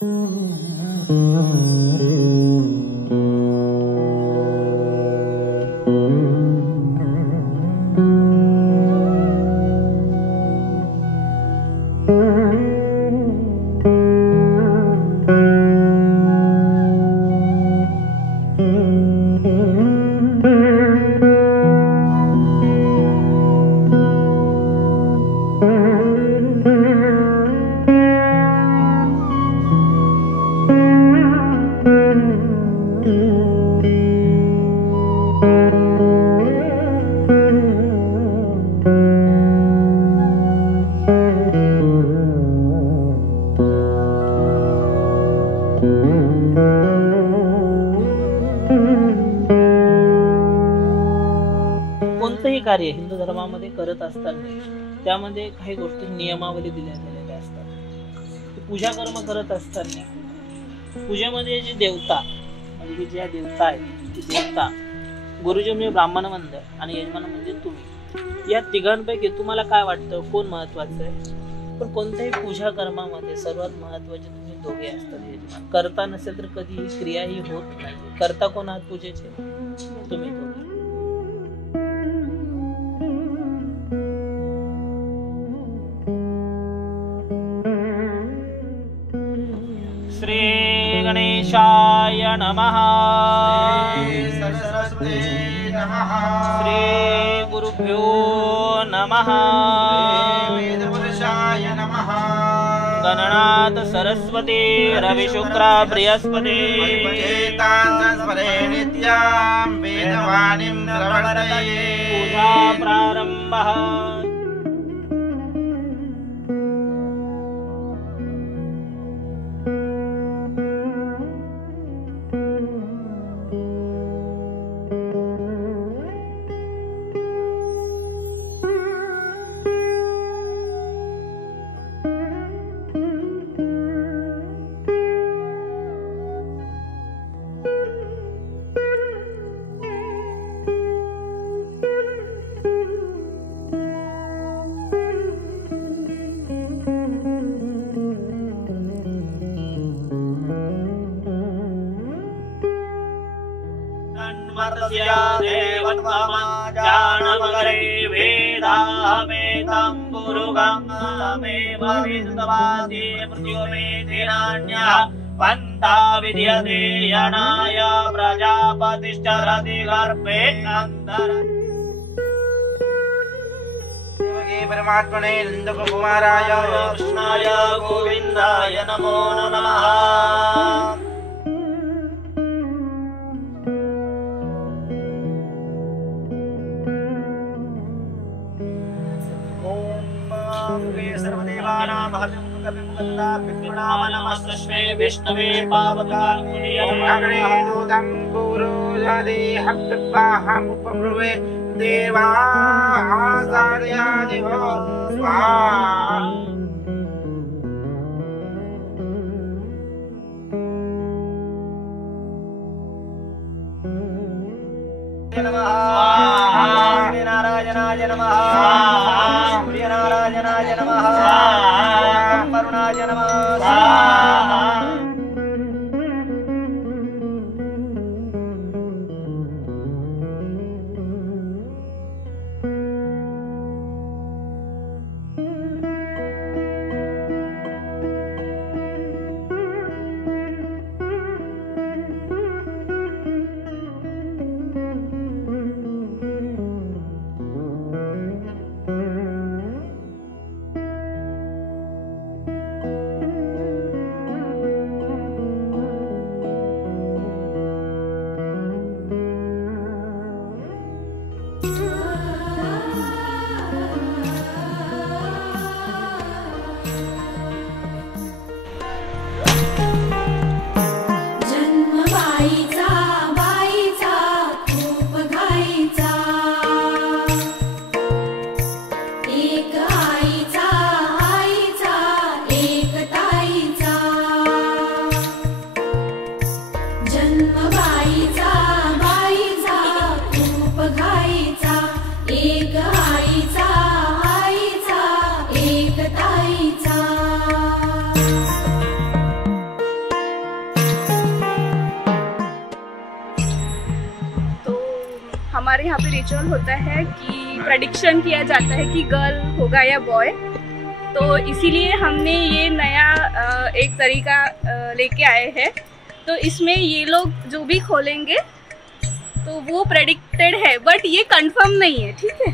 कोणतंही कार्य हिंदू धर्मामध्ये करत असताना त्यामध्ये काही गोष्टी नियमावली दिल्या गेलेल्या असतात. पूजा कर्म करत असताना पूजेमध्ये जी देवता म्हणजे ज्या देवता आहेत ती देवता गुरुजी म्हणजे ब्राह्मण मंडळ आणि यजमान म्हणजे तुम्ही, या तिघांपैकी तुम्हाला काय वाटतं कोण महत्वाचं आहे? पण कोणत्याही पूजा कर्मामध्ये सर्वात महत्वाचे तुम्ही दोघे असतात. यजमान करता नसेल तर कधी ही क्रिया ही होत नाही. करता कोण आहात पूजेचे? तुम्ही दोघे. श्री गणेशाय नमः. श्री गुरुभ्यो नमः. गणनाथ सरस्वती रवि शुक्र बृहस्पति पूजा प्रारंभः. जानमगरे वेदाहमेतं गुरुगमेव विदुतवादे मृत्यो मे तेनान्यः पन्था विद्यते यणाय प्रजापतिश्चरति गर्भे अन्तरे. परमात्मने नन्दकुमाराय कृष्णाय गोविन्दाय नमो नमः. विष्णवे पावकाग्रेदूतं पुरोधदेहप्रवाहमुपब्रुवे देवासादयादिवो स्वाहा. नारायणाय नमः. सूर्यनारायणाय नमः. करुणाय नमः. यहाँ पे रिचुअल होता है कि प्रेडिक्शन किया जाता है कि गर्ल होगा या बॉय। तो इसीलिए हमने ये नया एक तरीका लेके आए हैं। तो इसमें ये लोग जो भी खोलेंगे तो वो प्रेडिक्टेड है, बट ये कंफर्म नहीं है, ठीक है।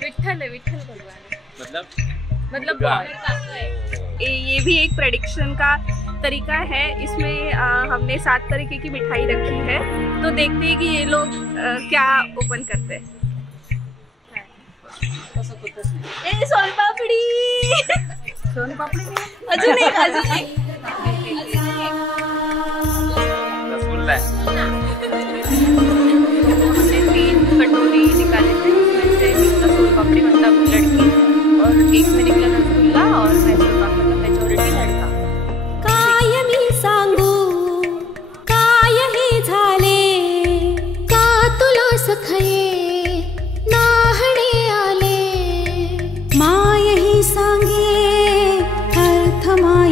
विठल है, विठल भगवान मतलब बॉय। ये भी एक प्रेडिक्शन का तरीका है। इसमें हमने 7 तरीके की मिठाई रखी है, तो देखते हैं कि ये लोग क्या ओपन करते हैं। सोन पापड़ी सोन पापड़ी अजून एक रसगुल्ला हमने 3 कटोरी निकाले थे, उसमें से निकला सोन पापड़ी मतलब लड़की, और एक में निकला रसगुल्ला, और मैसूर पाक मतलब मेजॉरिटी लड़का। काय मी सांगू काय हे झाले, का तुला सखये नाहणे आले, my he Sange earth my